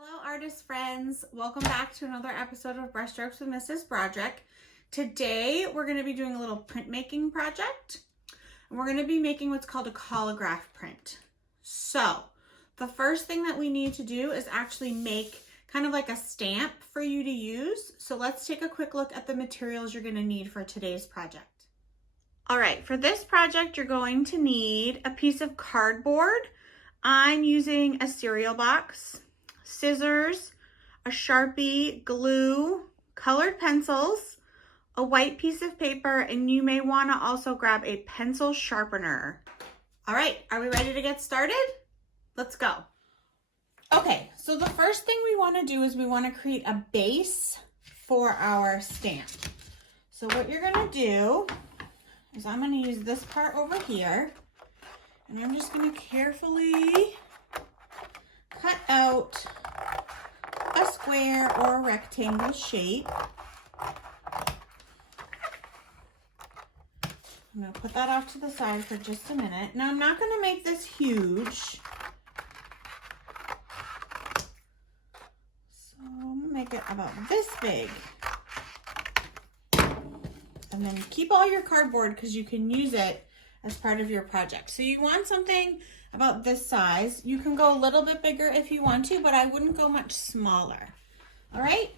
Hello artist friends, welcome back to another episode of Brushstrokes with Mrs. Broderick. Today we're going to be doing a little printmaking project and we're going to be making what's called a Collograph print. So the first thing that we need to do is actually make kind of like a stamp for you to use. So let's take a quick look at the materials you're going to need for today's project. Alright, for this project you're going to need a piece of cardboard. I'm using a cereal box, scissors, a Sharpie, glue, colored pencils, a white piece of paper, and you may want to also grab a pencil sharpener. All right, are we ready to get started? Let's go. Okay, so the first thing we want to do is we want to create a base for our stamp. So what you're going to do is I'm going to use this part over here, and I'm just going to carefully cut out a square or a rectangle shape. I'm going to put that off to the side for just a minute. Now I'm not going to make this huge. So I'm going to make it about this big. And then keep all your cardboard because you can use it as part of your project. So you want something about this size. You can go a little bit bigger if you want to, but I wouldn't go much smaller. All right.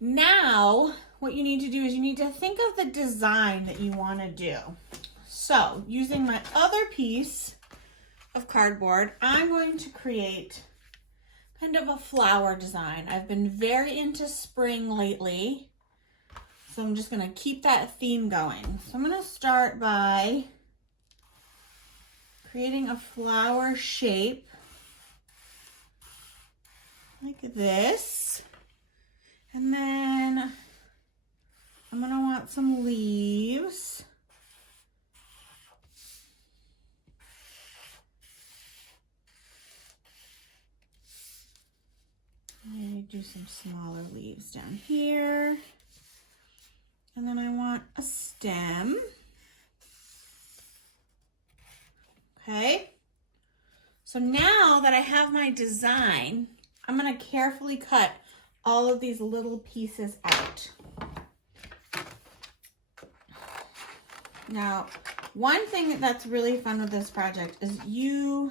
Now, what you need to do is you need to think of the design that you want to do. So using my other piece of cardboard, I'm going to create kind of a flower design. I've been very into spring lately, so I'm just going to keep that theme going. So I'm going to start by creating a flower shape like this. And then I'm going to want some leaves. Maybe do some smaller leaves down here. And then I want a stem. Okay. So now that I have my design, I'm going to carefully cut all of these little pieces out. Now, one thing that's really fun with this project is you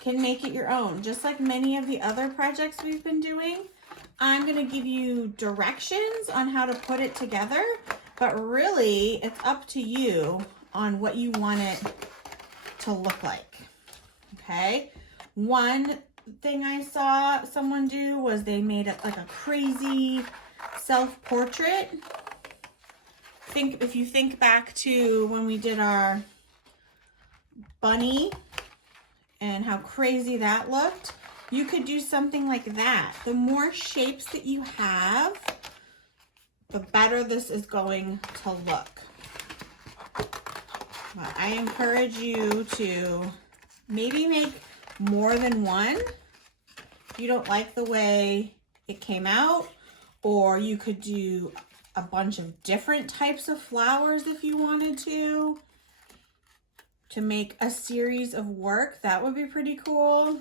can make it your own. Just like many of the other projects we've been doing, I'm going to give you directions on how to put it together, but really it's up to you on what you want it to look like. Okay? One thing I saw someone do was they made it like a crazy self-portrait. If you think back to when we did our bunny and how crazy that looked, you could do something like that. The more shapes that you have, the better this is going to look. But I encourage you to maybe make more than one. If you don't like the way it came out, or you could do a bunch of different types of flowers if you wanted to make a series of work. That would be pretty cool.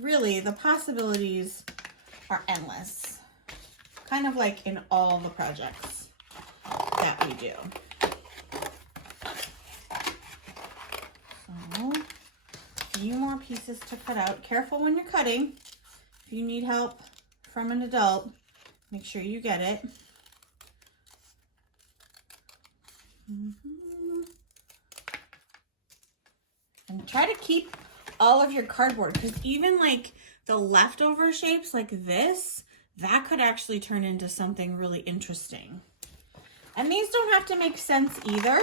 Really, the possibilities are endless, kind of like in all the projects that we do. So, a few more pieces to cut out. Careful when you're cutting. If you need help from an adult, make sure you get it. And try to keep all of your cardboard, because even like the leftover shapes like this, that could actually turn into something really interesting. And these don't have to make sense either.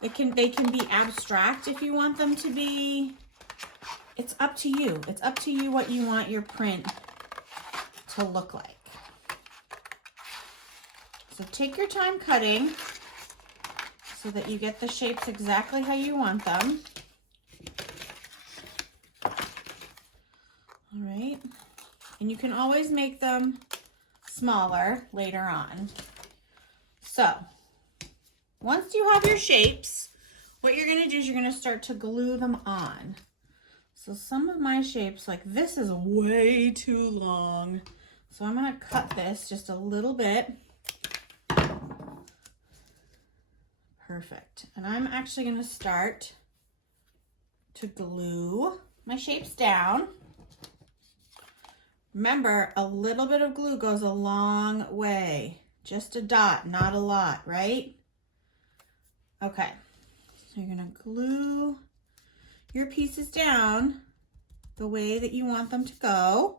They can be abstract if you want them to be. It's up to you. It's up to you what you want your print to look like. So take your time cutting so that you get the shapes exactly how you want them. All right. And you can always make them smaller later on. So once you have your shapes, what you're going to do is you're going to start to glue them on. So some of my shapes, like this is way too long. So I'm gonna cut this just a little bit. Perfect. And I'm actually gonna start to glue my shapes down. Remember, a little bit of glue goes a long way. Just a dot, not a lot, right? Okay, so you're gonna glue your pieces down the way that you want them to go.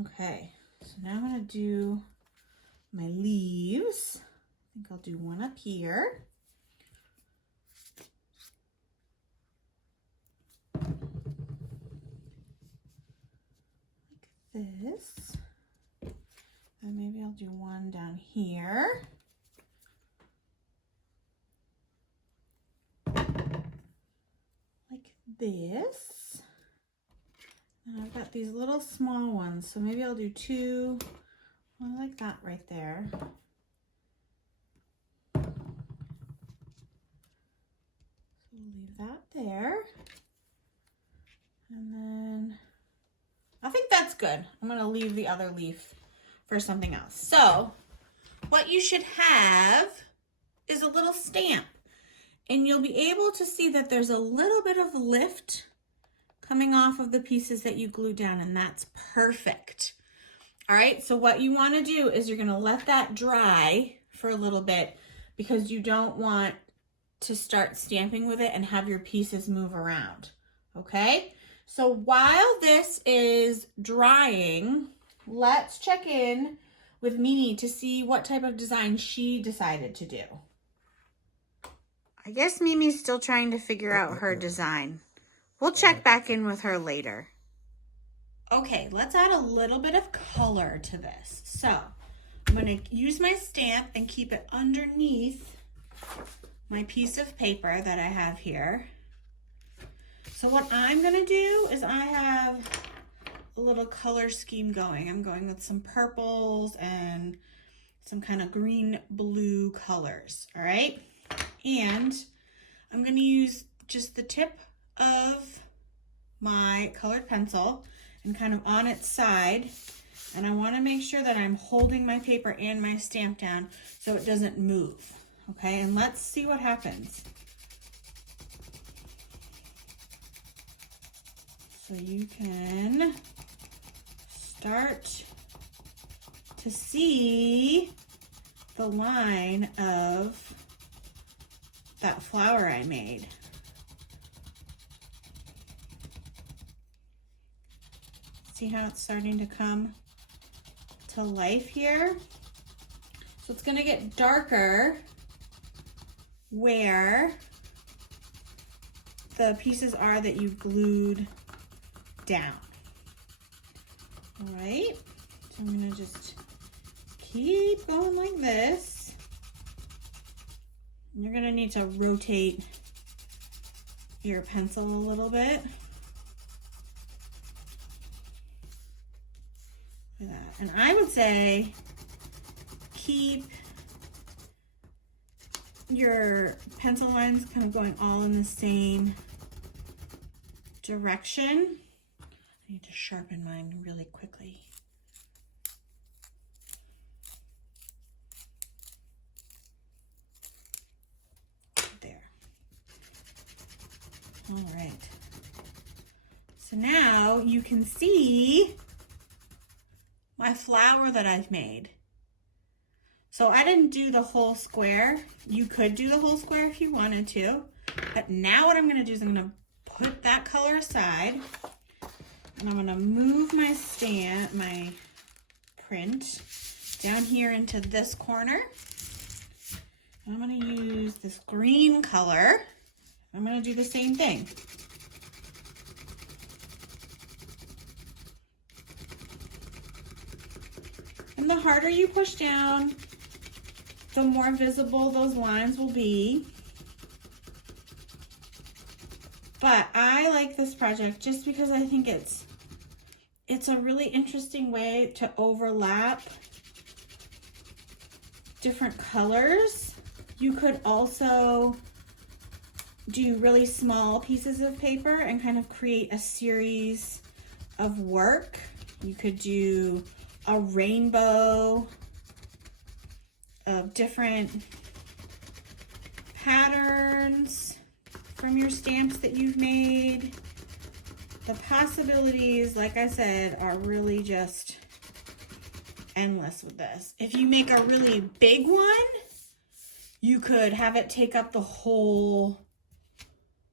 Okay, so now I'm gonna do my leaves. I think I'll do one up here. Like this. And maybe I'll do one down here. Like this. And I've got these little small ones, so maybe I'll do two, one like that right there. So we'll leave that there. And then I think that's good. I'm gonna leave the other leaf for something else. So what you should have is a little stamp, and you'll be able to see that there's a little bit of lift coming off of the pieces that you glue down, and that's perfect. All right, so what you want to do is you're going to let that dry for a little bit because you don't want to start stamping with it and have your pieces move around. Okay, so while this is drying, let's check in with Mimi to see what type of design she decided to do. I guess Mimi's still trying to figure out her design. We'll check back in with her later. Okay, let's add a little bit of color to this. So I'm going to use my stamp and keep it underneath my piece of paper that I have here. So what I'm going to do is I have a little color scheme going. I'm going with some purples and some kind of green blue colors. All right. And I'm going to use just the tip of my colored pencil and kind of on its side, and I want to make sure that I'm holding my paper and my stamp down so it doesn't move. Okay, and let's see what happens. So you can start to see the line of that flower I made. See how it's starting to come to life here? So it's going to get darker where the pieces are that you've glued down. All right, so I'm going to just keep going like this. You're going to need to rotate your pencil a little bit. That. And I would say keep your pencil lines kind of going all in the same direction. I need to sharpen mine really quickly. There. All right. So now you can see my flower that I've made. So I didn't do the whole square. You could do the whole square if you wanted to, but now what I'm going to do is I'm going to put that color aside, and I'm going to move my stamp, my print down here into this corner. I'm going to use this green color. I'm going to do the same thing. And the harder you push down, the more visible those lines will be. But I like this project just because I think it's it's a really interesting way to overlap different colors. You could also do really small pieces of paper and kind of create a series of work. You could do a rainbow of different patterns from your stamps that you've made. The possibilities, like I said, are really just endless with this. If you make a really big one, you could have it take up the whole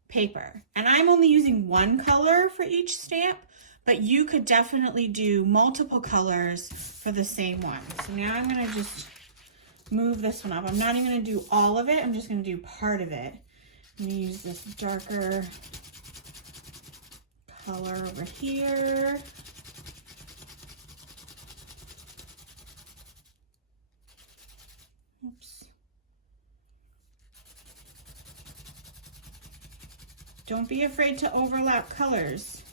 paper. And I'm only using one color for each stamp, but you could definitely do multiple colors for the same one. So now I'm gonna just move this one up. I'm not even gonna do all of it, I'm just gonna do part of it. I'm gonna use this darker color over here. Oops. Don't be afraid to overlap colors.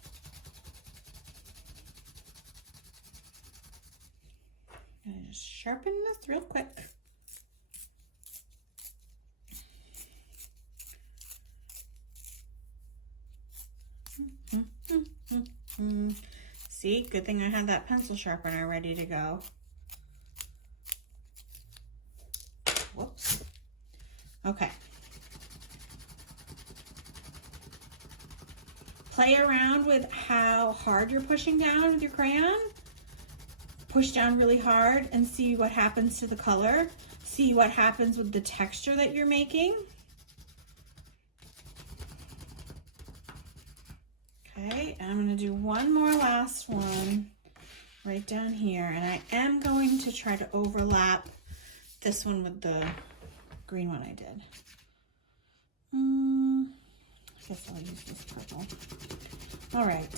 I'm gonna just sharpen this real quick. See, good thing I had that pencil sharpener ready to go. Whoops. Okay. Play around with how hard you're pushing down with your crayon. Push down really hard and see what happens to the color. See what happens with the texture that you're making. Okay, and I'm going to do one more last one right down here. And I am going to try to overlap this one with the green one I did. I guess I'll use this purple. All right.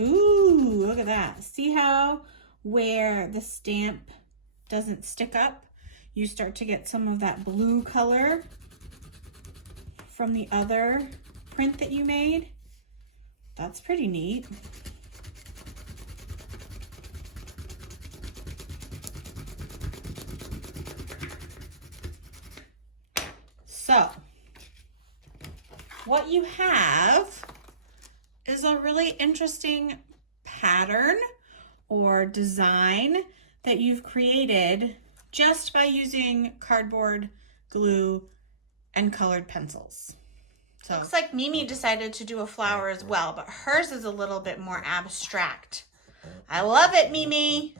Ooh, look at that. See how where the stamp doesn't stick up, you start to get some of that blue color from the other print that you made? That's pretty neat. So, what you have is a really interesting pattern or design that you've created just by using cardboard, glue, and colored pencils. So looks like Mimi decided to do a flower as well, but hers is a little bit more abstract. I love it, Mimi.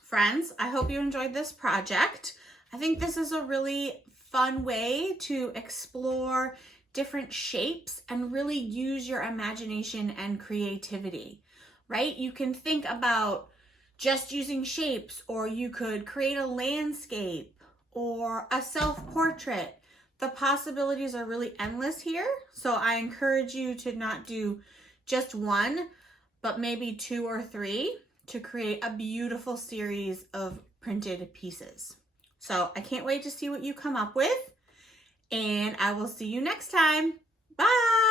Friends, I hope you enjoyed this project. I think this is a really fun way to explore different shapes and really use your imagination and creativity, right? You can think about just using shapes, or you could create a landscape or a self-portrait. The possibilities are really endless here. So I encourage you to not do just one, but maybe 2 or 3 to create a beautiful series of printed pieces. So I can't wait to see what you come up with, and I will see you next time. Bye.